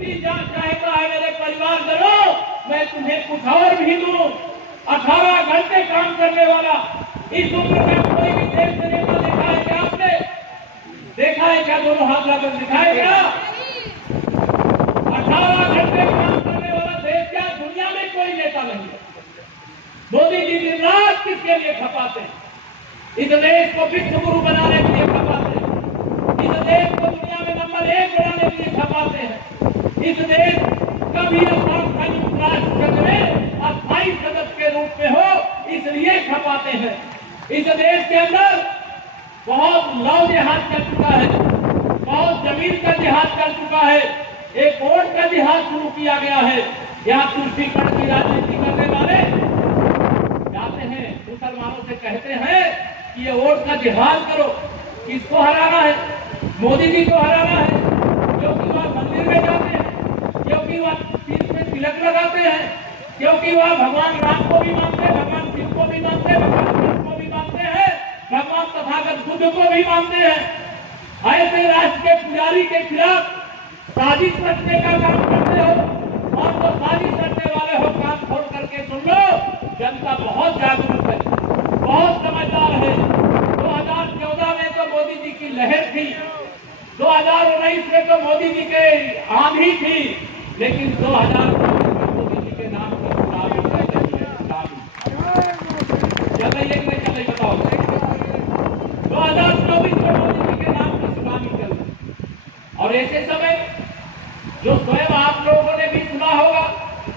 जी चाहता है मेरे परिवार जरो मैं तुम्हें कुछ और भी दूं। 18 घंटे काम करने वाला इस उम्र में कोई भी देश में नेता देखा है क्या? आपने देखा है क्या? दोनों हाथ लाकर दिखाए क्या? 18 घंटे काम करने वाला देश क्या दुनिया में कोई नेता नहीं है। मोदी जी दिन रात किसके लिए खपाते हैं? इस देश को विश्व गुरु बनाने के लिए खपाते हैं। इस देश को दुनिया में नंबर 1 बनाने के लिए खपाते हैं। इस देश का भी संयुक्त राष्ट्र में अस्थायी सदस्य के रूप में हो इसलिए खपाते हैं। इस देश के अंदर बहुत लव जिहाद चल चुका है, बहुत जमीन का जिहाद चल चुका है, एक वोट का जिहाद शुरू किया गया है। यहाँ तुष्टिकरण की राजनीति करने वाले जाते हैं मुसलमानों से कहते हैं कि ये वोट का जिहाद करो। किसको हराना है? मोदी जी को हराना है, क्योंकि वह मंदिर में जाते हैं, क्योंकि वह सिर में तिलक लगाते हैं, क्योंकि वह भगवान राम को भी मानते हैं, भगवान शिव को भी मानते हैं, भगवान कृष्ण को भी मानते हैं, भगवान तथागत बुद्ध को भी मानते हैं। ऐसे राष्ट्र के पुजारी के खिलाफ साजिश रचने का काम करते हो और जो साजिश रचने वाले हो कान खोल करके सुन लो। जनता बहुत जागरूक है, बहुत समझदार है। 2014 में तो मोदी जी की लहर थी, 2019 में तो मोदी जी के आंधी थी, लेकिन 2024 में मोदी जी के नाम की सुनामी चल रही है। चल रही है कि नहीं चल रही बताओ? 2024 में मोदी जी के नाम की सुनामी चल रही है। और ऐसे समय जो स्वयं आप लोगों ने भी सुना होगा,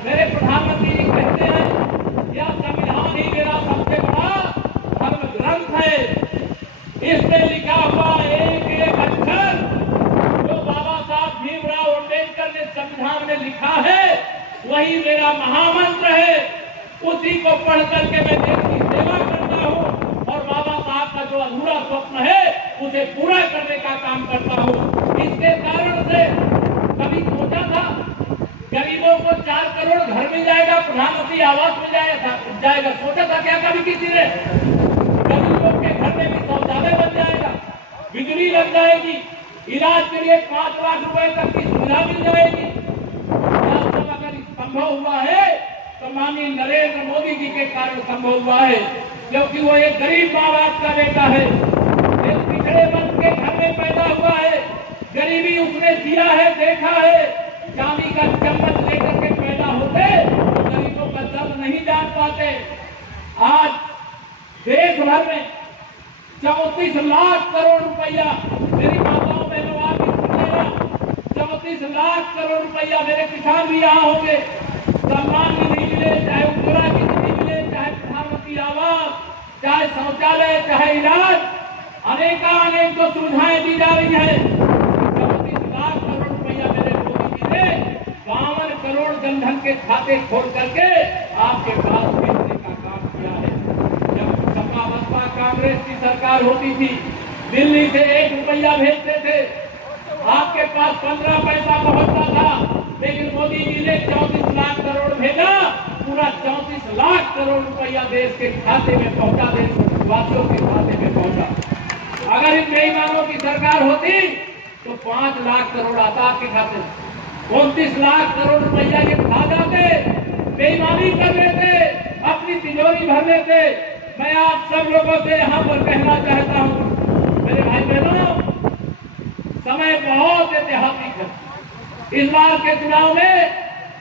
मेरे प्रधानमंत्री जी कहते हैं यह संविधान ही मेरा सबसे बड़ा धर्म ग्रंथ है। इसमें लिखा हुआ एक एक अक्षर जो बाबा साहब भीमराव अम्बेडकर ने संविधान में लिखा है वही मेरा महामंत्र है। उसी को पढ़ करके मैं देश की सेवा करता हूँ और बाबा साहब का जो अधूरा स्वप्न है उसे पूरा करने का काम करता हूँ। इसके कारण से कभी सोचा था गरीबों को 4 करोड़ घर मिल जाएगा, प्रधानमंत्री आवास मिल जाएगा? सोचा था क्या कभी किसी ने? गरीबों के घर में भी शौचालय बन जाएगा, बिजली लग जाएगी, इलाज के लिए 5 लाख रुपए तक की सुविधा मिल जाएगी? सब अगर संभव हुआ है तो माननीय नरेंद्र मोदी जी के कारण संभव हुआ है, क्योंकि वो एक गरीब माँ बाप का बेटा है, एक पिछड़े वर्ग के घर में पैदा हुआ है, गरीबी उसने जिया है, देखा है। चांदी का चम्मच लेकर के पैदा होते तो गरीबों का दर्द नहीं जान पाते। आज देश भर में 34 लाख करोड़ रुपया, मेरी माताओं बहनों आप भी सुन लेना, 34 लाख करोड़ रुपया, मेरे किसान भी यहाँ होंगे, सम्मान निधि मिले, चाहे उज्ज्वला की निधि मिले, चाहे प्रधानमंत्री आवास, चाहे शौचालय, चाहे इलाज, अनेक जो सुविधाएं दी जा रही है। 34 लाख करोड़ रुपया मेरे मोदी जी ने 52 करोड़ जनधन के खाते खोल करके आपके पास भेजने का काम किया है। जब सपा बसपा कांग्रेस की सरकार होती थी, दिल्ली से 1 रुपया भेजते थे, आपके पास 15 पैसा पहुंचता था, लेकिन मोदी जी ने 34 लाख करोड़ भेजा, पूरा 34 लाख करोड़ रुपया देश के खाते में पहुंचा, देशवासियों के खाते में पहुंचा। अगर इन बेईमानों की सरकार होती तो 5 लाख करोड़ आता आपके खाते में, 29 लाख करोड़ रुपया ये खा जाते, बेईमानी कर लेते, अपनी तिजोरी भर लेते। मैं आप सब लोगों से यहाँ पर कहना चाहता हूँ मेरे भाई बहनों, समय बहुत ऐतिहासिक है। इस बार के चुनाव में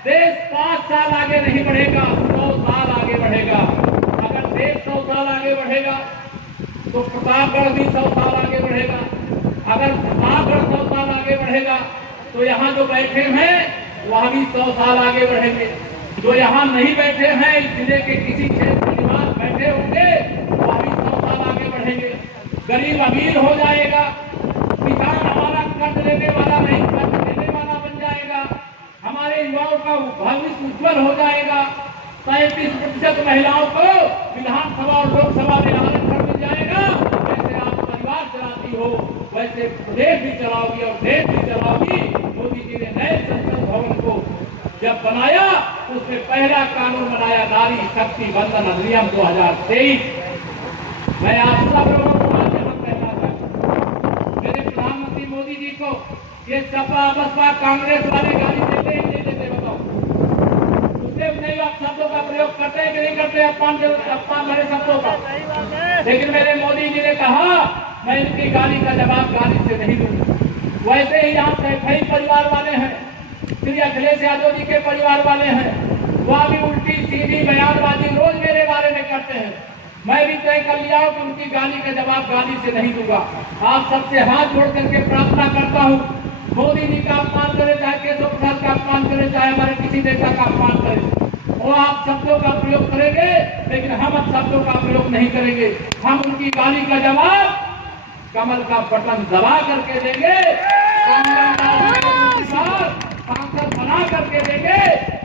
देश 5 साल आगे नहीं बढ़ेगा, 100 साल आगे बढ़ेगा। अगर देश 100 साल आगे बढ़ेगा तो प्रतापगढ़ भी 100 साल आगे बढ़ेगा। अगर प्रतापगढ़ 100 साल आगे बढ़ेगा तो यहाँ जो बैठे हैं वहाँ भी 100 साल आगे बढ़ेंगे। जो यहाँ नहीं बैठे हैं, इस जिले के किसी क्षेत्र में निवास बैठे होंगे, वहाँ भी 100 साल आगे बढ़ेंगे। गरीब अमीर हो जाएगा, किसान हमारा कर्ज लेने वाला नहीं, कर्ज देने वाला बन जाएगा, हमारे युवाओं का भविष्य उज्जवल हो जाएगा। 37% महिलाओं को विधानसभा और लोकसभा में आरक्षण मिल जाएगा। जैसे आप परिवार चलाती हो वैसे प्रदेश भी चलाओगी और देश भी चलाओगी। मोदी जी ने नए संसद भवन को जब बनाया तो उसमें पहला कानून बनाया नारी शक्ति वंदन अधिनियम 2023। मैं आप सब लोगों को आज यहाँ कहना चाहता हूँ, मेरे प्रधानमंत्री मोदी जी को ये सपा बसपा कांग्रेस वाले गाली देते ही नहीं देते? बताओ। उससे नहीं आप शब्दों का प्रयोग करते हैं कि नहीं करते? अपमान भरे शब्दों का। लेकिन मेरे मोदी जी ने कहा मैं इनकी गाली का जवाब गाली से नहीं दूंगा। वैसे ही यहाँ सैफई परिवार वाले हैं, श्री अखिलेश यादव जी के परिवार वाले हैं, वह भी उल्टी सीधी बयानबाजी रोज मेरे बारे में करते हैं। मैं भी तय कर लिया हूं कि उनकी गाली का जवाब गाली से नहीं दूंगा। आप सबसे हाथ जोड़ करके प्रार्थना करता हूं, मोदी जी का अपमान करे, चाहे केशव प्रसाद का अपमान करे, चाहे हमारे किसी नेता का अपमान करे, वो आप शब्दों का प्रयोग करेंगे, लेकिन हम अब शब्दों का प्रयोग नहीं करेंगे। हम उनकी गाली का जवाब कमल का बटन दबा करके देंगे, सांसद बना करके देंगे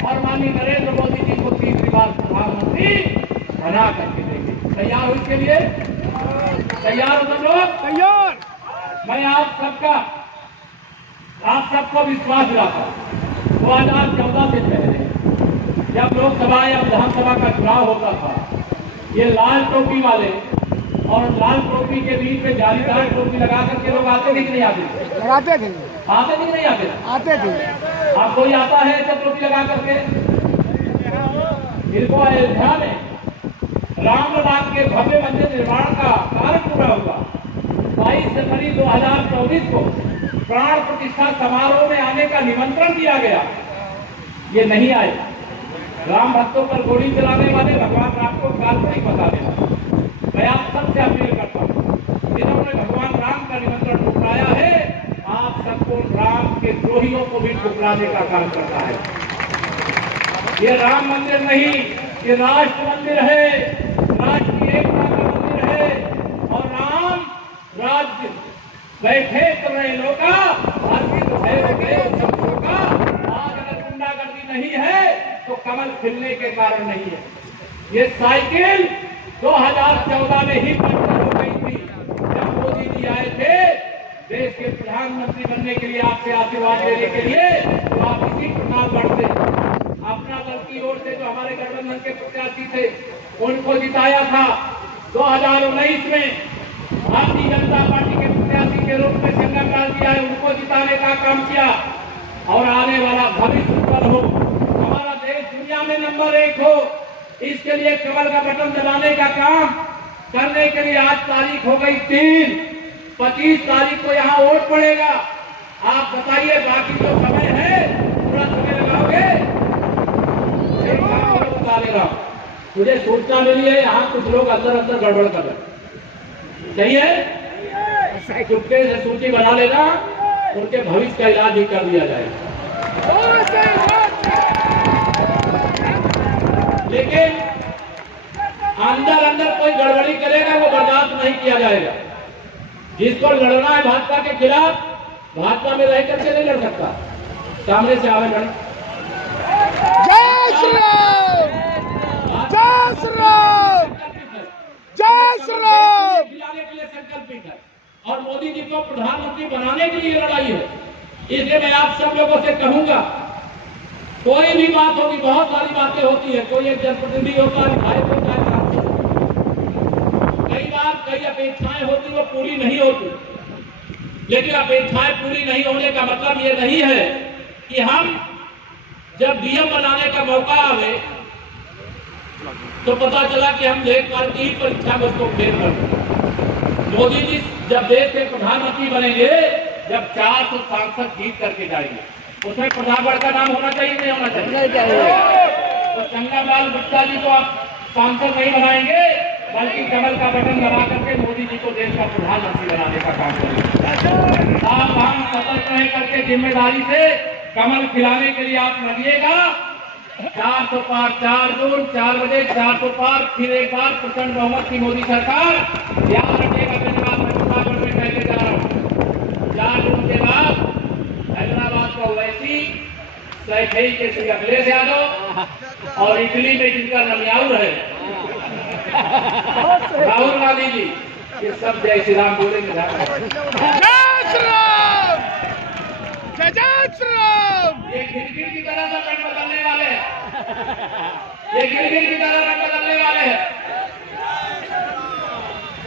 और माननीय नरेंद्र मोदी जी को तीसरी बार प्रधानमंत्री बना करके देंगे। तैयार हो इसके लिए? तैयार हो सब लोग? तैयार। मैं आप सबको विश्वास दिलाता हूं। 2014 से पहले जब लोकसभा या विधानसभा का चुनाव होता था, ये लाल टोपी वाले और लाल टोपी के बीच में जालीदार टोपी लगा करके लोग आते थे कि नहीं आते थे? लगाते थे। आते थे कि नहीं आते? आते थे। आप कोई आता है सब टोपी लगा करके? इनको अयोध्या में रामलला के भव्य मंदिर निर्माण का कार्य पूरा हुआ। 22 जनवरी 2024 को प्राण प्रतिष्ठा समारोह में आने का निमंत्रण दिया गया, ये नहीं आए। राम भक्तों पर गोली चलाने वाले भगवान राम को काल्पनिक बता देना। मैं आप सबसे अपील करता हूँ, जिन्होंने भगवान राम का निमंत्रण ठुकराया है, आप सबको राम के द्रोहियों को भी ठुकराने का काम करना है। ये राम मंदिर नहीं, ये राष्ट्र मंदिर है, राष्ट्र की एकता का मंदिर है। और राम राज्य बैठे तो रहे लोका, अर्पित भय शब्दों का। आज अगर गुंडागर्दी नहीं है तो कमल खिलने के कारण नहीं है। ये साइकिल 2014 में ही पंक्चर हो गई थी, जब मोदी जी आए थे देश के प्रधानमंत्री बनने के लिए, आपसे आशीर्वाद लेने के लिए, तो आप इसी प्रकार बढ़ते। अपना दल की ओर से जो हमारे गठबंधन के प्रत्याशी थे उनको जिताया था। 2019 में भारतीय जनता पार्टी के प्रत्याशी के रूप में संगम लाल जी आए, उनको जिताने का काम किया। और आने वाला भविष्य उज्जवल हो, हमारा देश दुनिया में नंबर 1 हो, इसके लिए कमल का बटन दबाने का काम करने के लिए आज तारीख हो गई 3, 25 तारीख को यहाँ वोट पड़ेगा। आप बताइए बाकी जो समय है पूरा समय लगाओगे? एक काम और बता दे रहा हूं, मुझे सूचना मिली है यहाँ कुछ लोग अंदर गड़बड़ कर रहे। सही है? चुपके से सूची बना लेना, उनके भविष्य का इलाज भी कर दिया जाएगा। लेकिन अंदर कोई गड़बड़ी करेगा वो बर्दाश्त नहीं किया जाएगा। जिसको लड़ना है भाजपा के खिलाफ, भाजपा में रह करके नहीं लड़ सकता, सामने से आवे लड़। जय श्री राम, जय श्री राम, जय श्री राम। दिलाने के लिए संकल्पित है और मोदी जी को प्रधानमंत्री बनाने के लिए लड़ाई है। इसलिए मैं आप सब लोगों से कहूंगा, कोई भी बात होगी, बहुत सारी बातें होती है, कोई एक जनप्रतिनिधि होता है, विधायक होता है, कई बार कई अपेक्षाएं होती वो पूरी नहीं होती। लेकिन अपेक्षाएं पूरी नहीं होने का मतलब ये नहीं है कि हम जब डीएम बनाने का मौका आवे तो पता चला कि हम एक बार की परीक्षा में उसको फेल कर दें। मोदी जी जब देश के प्रधानमंत्री बनेंगे, जब 400 सांसद जीत करके जाएंगे, उसमें प्रतापगढ़ का नाम होना चाहिए नहीं होना चाहिए? तो संगम लाल गुप्ता जी को आप सांसद नहीं बनाएंगे, बल्कि कमल का बटन दबा करके मोदी जी को देश का प्रधानमंत्री बनाने का काम करेंगे। आप हम सतर्क रह करके जिम्मेदारी से कमल खिलाने के लिए आप लगिएगा। 400 पार, 4 जून 4 बजे 400 पार, फिर एक बार प्रचंड बहुमत की मोदी सरकार। याद रखिएगा, मैं प्रतापगढ़ में कहते जा रहा हूँ, 4 जून के बाद हैदराबाद का ओवैसी, सैफई के श्री अखिलेश यादव और इटली में जिनका नमियाउर है राहुल गांधी जी, ये सब जय श्री राम बोलेंगे। जय श्री राम, जय श्री राम। ये गिरगिट की तरह से रंग बदलने वाले हैं, ये गिरगिट की तरह रंग बदलने वाले हैं।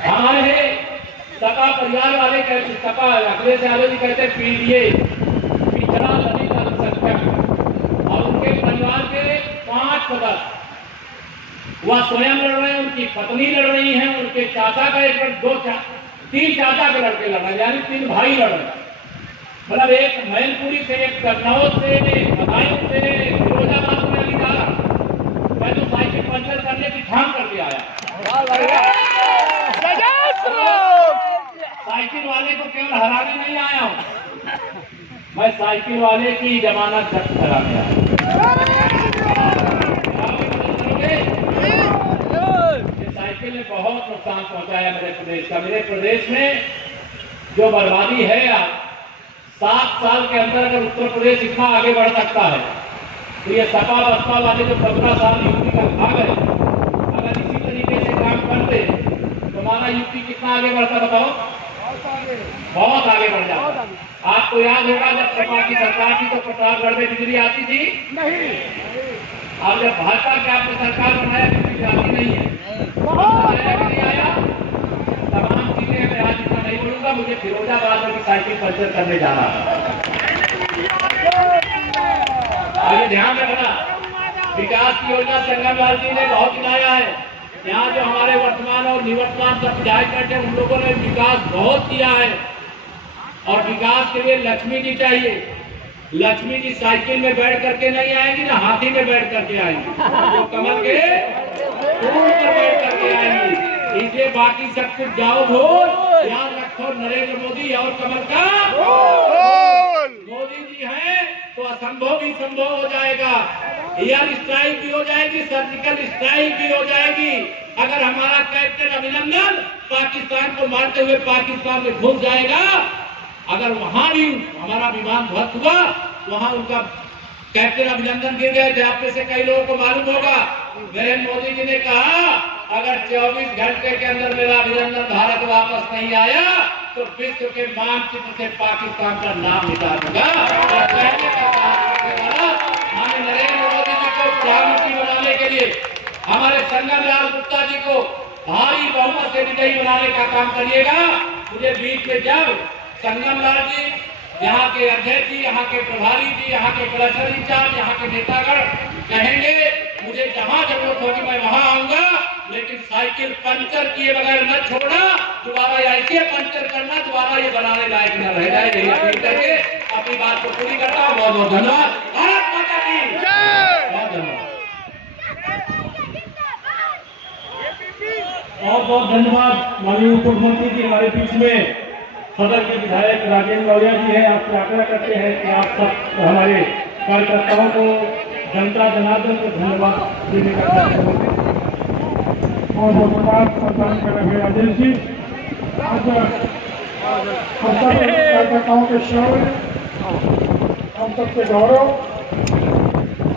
हमारे सपा परिवार वाले कहते, सपा अखिलेश यादव जी कहते पीडीए, वह स्वयं लड़ रहे हैं, उनकी पत्नी लड़ रही है, उनके चाचा का तीन चाचा के लड़के लड़ रहे हैं, यानी 3 भाई लड़ रहे हैं। मतलब एक मैनपुरी से, एक कन्नौज से, एक बदायूं से, एक फिरोजाबाद में अली जा रहा। मैं तो साइकिल पंचर करने की ठान करके आया। साइकिल वाले को केवल हराने नहीं आया हूं, मैं साइकिल वाले की जमानत जब्त कराने आया। ये साइकिल ने बहुत नुकसान पहुंचाया मेरे प्रदेश का। मेरे प्रदेश में जो बर्बादी है, 7 साल के अंदर अगर उत्तर प्रदेश इतना आगे बढ़ सकता है तो ये सपा बसपा वाले जो 15 साल यूपी का खा गए, अगर इसी तरीके से काम करते तो माना यूपी कितना आगे बढ़ता बताओ? बहुत आगे बढ़ जाता। आपको याद होगा जब सपा की सरकार थी तो प्रतापगढ़ में बिजली आती थी नहीं। अब जब भाजपा के आपने सरकार बनाया बिजली आती नहीं है, नहीं आया। तमाम चीजें मैं आज इतना नहीं बोलूंगा, मुझे फिरोजाबाद में साइकिल पंचर करने जाना है। आगे ध्यान रखना, विकास की योजना संगमलाल जी ने बहुत गिनाया है। यहाँ जो हमारे वर्तमान और निवर्तमान सब विधायक हैं, उन लोगों ने विकास बहुत किया है। और विकास के लिए लक्ष्मी जी चाहिए। लक्ष्मी जी साइकिल में बैठ करके नहीं आएंगी, ना हाथी में बैठ करके आएंगी, वो कमल के फूल पर बैठ करके आएंगी। इसलिए बाकी सब कुछ जाओ भूल, याद रखो नरेंद्र मोदी और कमल का मोदी जी हैं तो असंभव भी संभव हो जाएगा। एयर स्ट्राइक भी हो जाएगी, सर्जिकल स्ट्राइक भी हो जाएगी। अगर हमारा कैप्टन अभिनंदन पाकिस्तान को मारते हुए पाकिस्तान में घुस जाएगा, अगर वहां भी हमारा विमान ध्वस्त हुआ, वहां उनका कैप्टन अभिनंदन गिर गए थे। आप में से कई लोगों को मालूम होगा, नरेंद्र मोदी जी ने कहा अगर 24 घंटे के अंदर मेरा अभिनंदन भारत वापस नहीं आया तो विश्व के मानचित्र से पाकिस्तान का नाम मिटा दूंगा। हमें नरेंद्र मोदी जी को प्रधानमंत्री बनाने के लिए हमारे संगमलाल गुप्ता जी को भारी बहुमत से विजयी बनाने का काम करिएगा। मुझे बीच में जब संगमलाल जी, यहाँ के अध्यक्ष जी, यहाँ के प्रभारी जी, यहाँ के क्लस्टर इंचार्ज, यहाँ के नेतागण कहेंगे मुझे जहाँ जरूरत होगी मैं वहाँ आऊंगा, लेकिन साइकिल पंचर किए बगैर न छोड़ना, दोबारा ऐसे पंचर करना दोबारा ये बनाने लायक न रह जाए। यही अपील करके अपनी बात को पूरी करता हूँ। बहुत बहुत धन्यवाद। भारत माता की जय। बहुत धन्यवाद। बहुत बहुत धन्यवाद माननीय उप मुख्यमंत्री जी। हमारे बीच में सदन के विधायक राजेंद्र लौरिया जी हैं। आपसे आग्रह करते हैं कि आप सब हमारे कार्यकर्ताओं को, जनता जनार्दन को धन्यवाद देने का कार्य करें। और धन्यवाद प्रदान कर रहे राजेश जी। आज हम सब कार्यकर्ताओं के शौर्य, हम सबके गौरव,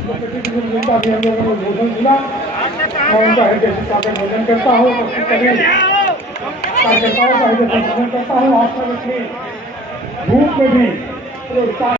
जिनका भी हम लोगों ने भोजन दिया, मैं उनका हृदय से स्वागत भोजन करता हूँ। कार्यकर्ताओं का हृदय से भोजन करता हूँ। आप सब अपनी भूख में भी